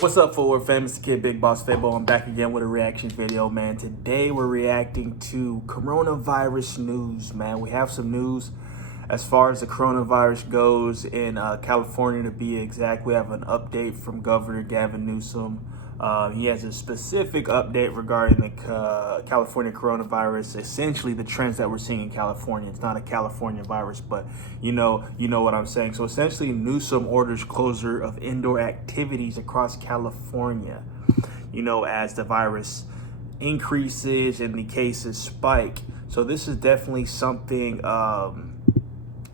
What's up, Forward Famous Kid Big Boss Fabo? I'm back again with a reaction video, man. Today we're reacting to coronavirus news, man. We have some news as far as the coronavirus goes in California, to be exact. We have an update from Governor Gavin Newsom. He has a specific update regarding the California coronavirus, essentially the trends that we're seeing in California. It's not a California virus, but you know what I'm saying. So essentially, Newsom orders closure of indoor activities across California, as the virus increases and the cases spike. So this is definitely something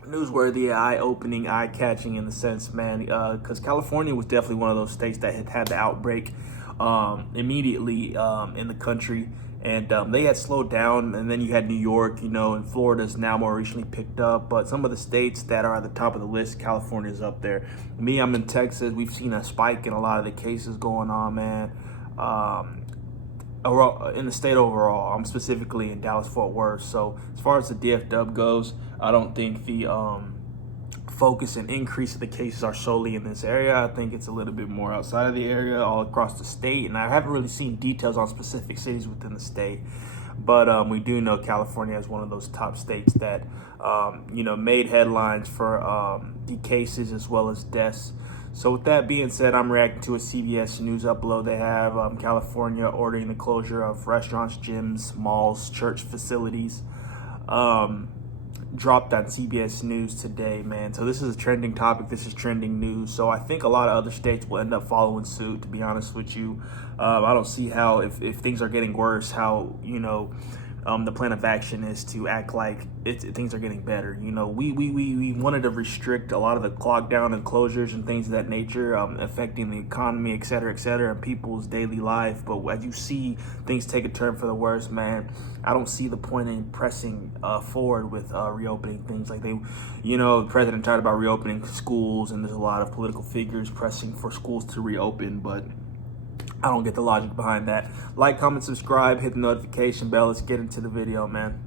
newsworthy, eye-opening, eye-catching in the sense, man, because California was definitely one of those states that had the outbreak immediately in the country, and they had slowed down. And then you had New York, and Florida's now more recently picked up. But some of the states that are at the top of the list, California's up there. Me, I'm in Texas. We've seen a spike in a lot of the cases going on, man. In the state overall, I'm specifically in Dallas-Fort Worth. So as far as the DFW goes, I don't think the focus and increase of the cases are solely in this area. I think it's a little bit more outside of the area, all across the state. And I haven't really seen details on specific cities within the state. But we do know California is one of those top states that, made headlines for the cases as well as deaths. So with that being said, I'm reacting to a CBS News upload. They have California ordering the closure of restaurants, gyms, malls, church facilities. Dropped on CBS News today, man. So this is a trending topic. This is trending news. So I think a lot of other states will end up following suit, to be honest with you. I don't see how, if things are getting worse, how, the plan of action is to act like things are getting better. We wanted to restrict a lot of the lockdown and closures and things of that nature, affecting the economy, et cetera, and people's daily life. But as you see things take a turn for the worse, man, I don't see the point in pressing forward with reopening things. Like the president talked about reopening schools, and there's a lot of political figures pressing for schools to reopen, but I don't get the logic behind that. Like, comment, subscribe, hit the notification bell. Let's get into the video, man.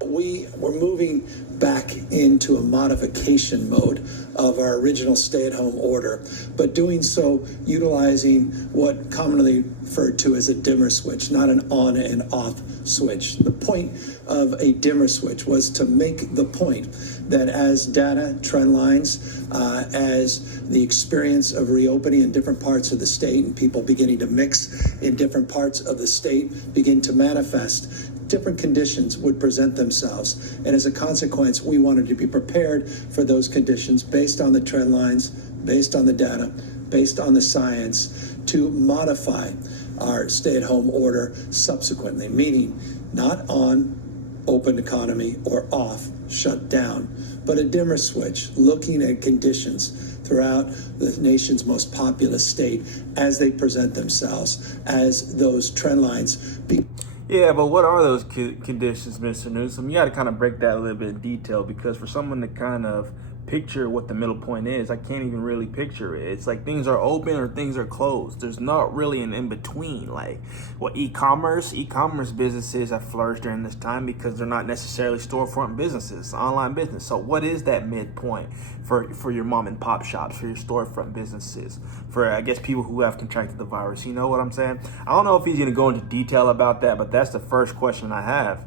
We're moving back into a modification mode of our original stay-at-home order, but doing so utilizing what commonly referred to as a dimmer switch, not an on and off switch. The point of a dimmer switch was to make the point that as data, trend lines, as the experience of reopening in different parts of the state and people beginning to mix in different parts of the state begin to manifest, different conditions would present themselves. And as a consequence, we wanted to be prepared for those conditions based on the trend lines, based on the data, based on the science, to modify our stay-at-home order subsequently, meaning not on, open economy, or off, shut down, but a dimmer switch, looking at conditions throughout the nation's most populous state as they present themselves, as those trend lines Yeah, but what are those conditions, Mr. Newsom? You got to kind of break that a little bit in detail, because for someone to kind of picture what the middle point is, I can't even really picture it. It's like things are open or things are closed. There's not really an in-between. Like, e-commerce businesses have flourished during this time because they're not necessarily storefront businesses, online business. So what is that midpoint for your mom and pop shops, for your storefront businesses, for, I guess, people who have contracted the virus? You know what I'm saying? I don't know if he's going to go into detail about that, but that's the first question I have.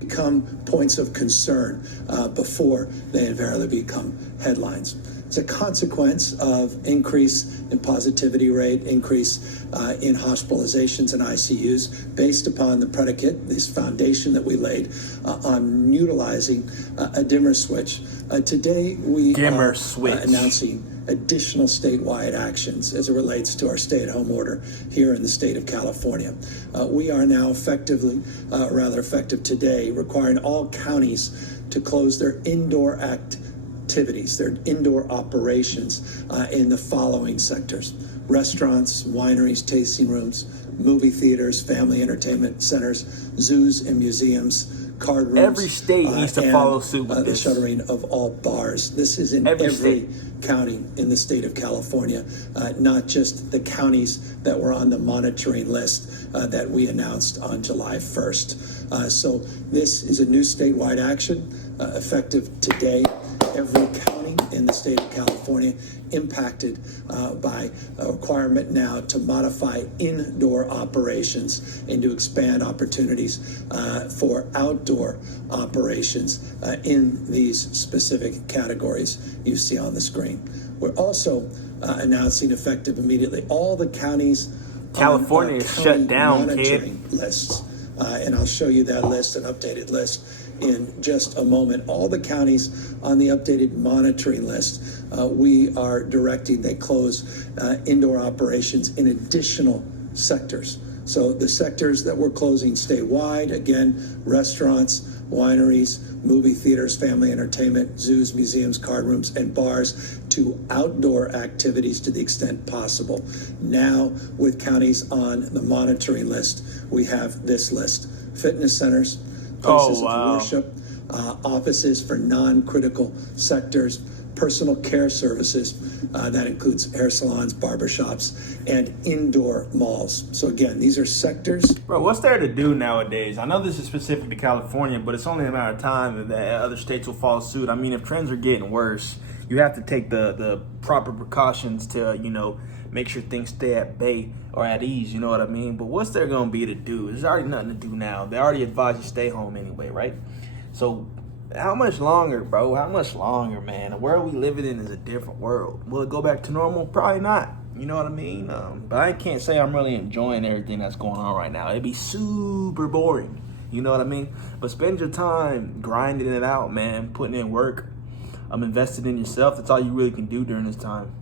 Become points of concern before they invariably become headlines. It's a consequence of increase in positivity rate, increase in hospitalizations and ICUs, based upon the predicate, this foundation that we laid on utilizing a dimmer switch. Today we are announcing additional statewide actions as it relates to our stay-at-home order here in the state of California. We are now rather effective today, requiring all counties to close their indoor activities, their indoor operations in the following sectors: restaurants, wineries, tasting rooms, movie theaters, family entertainment centers, zoos and museums, card rooms. Every state needs to follow suit with this. The shuttering of all bars. This is in every county in the state of California, not just the counties that were on the monitoring list that we announced on July 1st. So this is a new statewide action effective today. Every county in the state of California impacted by a requirement now to modify indoor operations and to expand opportunities for outdoor operations in these specific categories you see on the screen. We're also announcing effective immediately all the counties. California is shut down, monitoring lists. And I'll show you that list, an updated list, in just a moment. All the counties on the updated monitoring list, we are directing they close indoor operations in additional sectors. So the sectors that we're closing statewide, again, restaurants, wineries, movie theaters, family entertainment, zoos, museums, card rooms, and bars, to outdoor activities to the extent possible. Now, with counties on the monitoring list, we have this list: fitness centers, places of worship, offices for non-critical sectors, personal care services, that includes hair salons, barbershops, and indoor malls. So again, these are sectors. Bro, what's there to do nowadays? I know this is specific to California, but it's only a matter of time that other states will follow suit. I mean, if trends are getting worse, you have to take the proper precautions to, make sure things stay at bay or at ease, you know what I mean? But what's there going to be to do? There's already nothing to do now. They already advise you stay home anyway, right? So how much longer, bro? How much longer, man? The world we living in is a different world. Will it go back to normal? Probably not. You know what I mean? But I can't say I'm really enjoying everything that's going on right now. It'd be super boring. You know what I mean? But spend your time grinding it out, man. Putting in work. Invested in yourself. That's all you really can do during this time.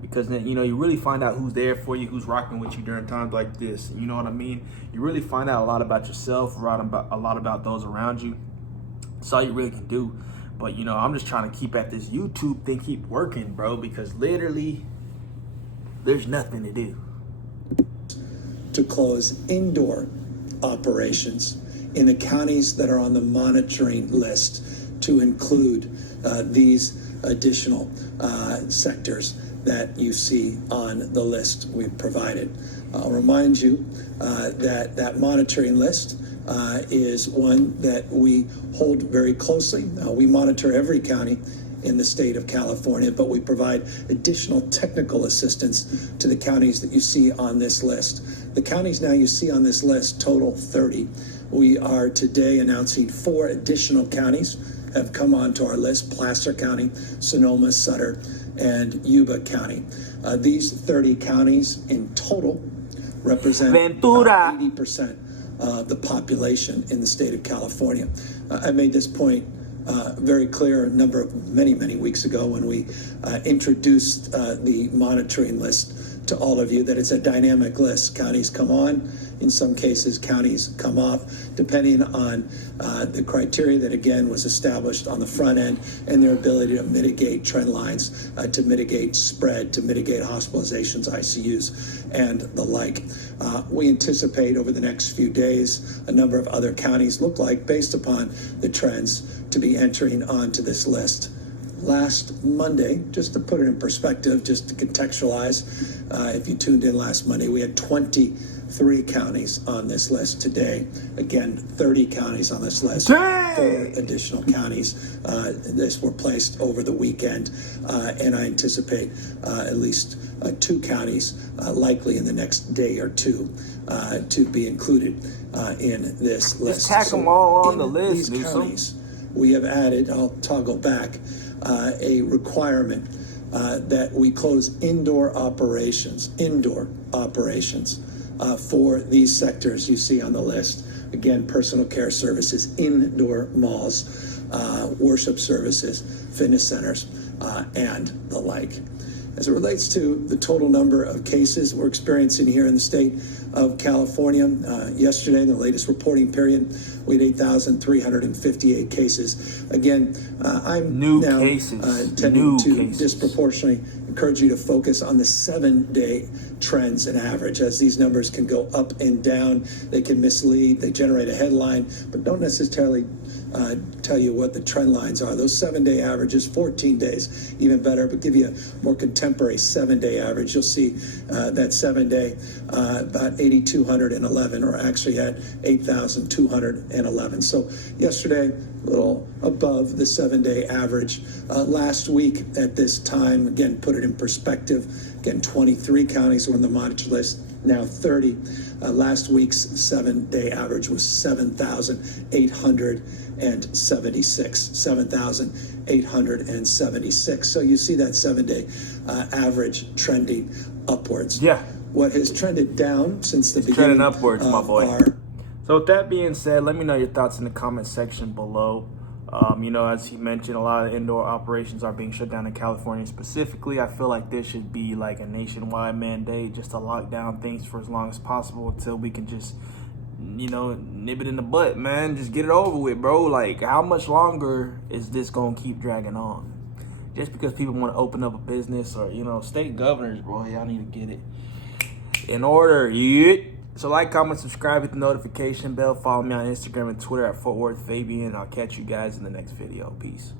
Because then, you really find out who's there for you, who's rocking with you during times like this. You know what I mean? You really find out a lot about yourself, a lot about those around you. That's all you really can do. But, I'm just trying to keep at this YouTube thing, keep working, bro, because literally there's nothing to do. To close indoor operations in the counties that are on the monitoring list to include these additional sectors that you see on the list we've provided. I'll remind you that monitoring list is one that we hold very closely. We monitor every county in the state of California, but we provide additional technical assistance to the counties that you see on this list. The counties now you see on this list total 30. We are today announcing 4 additional counties have come onto our list: Placer County, Sonoma, Sutter, and Yuba County. These 30 counties in total represent Ventura. 80% of the population in the state of California. I made this point very clear many weeks ago when we introduced the monitoring list to all of you, that it's a dynamic list. Counties come on, in some cases counties come off, depending on the criteria that again was established on the front end and their ability to mitigate trend lines, to mitigate spread, to mitigate hospitalizations, ICUs, and the like. We anticipate over the next few days a number of other counties look like, based upon the trends, to be entering onto this list. Last Monday, just to put it in perspective, just to contextualize, if you tuned in last Monday, we had 23 counties on this list. Today, again, 30 counties on this list. Dang! 4 additional counties this were placed over the weekend, and I anticipate at least 2 counties likely in the next day or two to be included in this list. Just tack them all on the list, these counties, we have added, I'll toggle back, a requirement that we close indoor operations for these sectors you see on the list. Again, personal care services, indoor malls, worship services, fitness centers, and the like. As it relates to the total number of cases we're experiencing here in the state of California, yesterday, in the latest reporting period, we had 8,358 cases. Again, I'm tending to disproportionately encourage you to focus on the 7-day trends and average, as these numbers can go up and down. They can mislead, they generate a headline, but don't necessarily tell you what the trend lines are. Those 7-day averages, 14 days, even better, but give you a more contemporary 7-day average. You'll see that 7-day about 8,211, or actually at 8,211. So yesterday, a little above the 7-day average. Last week at this time, again, put it in perspective, again, 23 counties were on the monitor list, now 30. Last week's 7-day average was 7,876. 7,876. So you see that 7-day average trending upwards. Yeah. What has trended down since the beginning Trending upwards, my boy. are So with that being said, let me know your thoughts in the comment section below. As he mentioned, a lot of indoor operations are being shut down in California specifically. I feel like there should be like a nationwide mandate just to lock down things for as long as possible until we can just, nip it in the butt, man. Just get it over with, bro. Like, how much longer is this going to keep dragging on? Just because people want to open up a business or, state governors, bro, y'all need to get it in order. Yeah. So like, comment, subscribe, hit the notification bell. Follow me on Instagram and Twitter at Fort Worth Fabian. I'll catch you guys in the next video. Peace.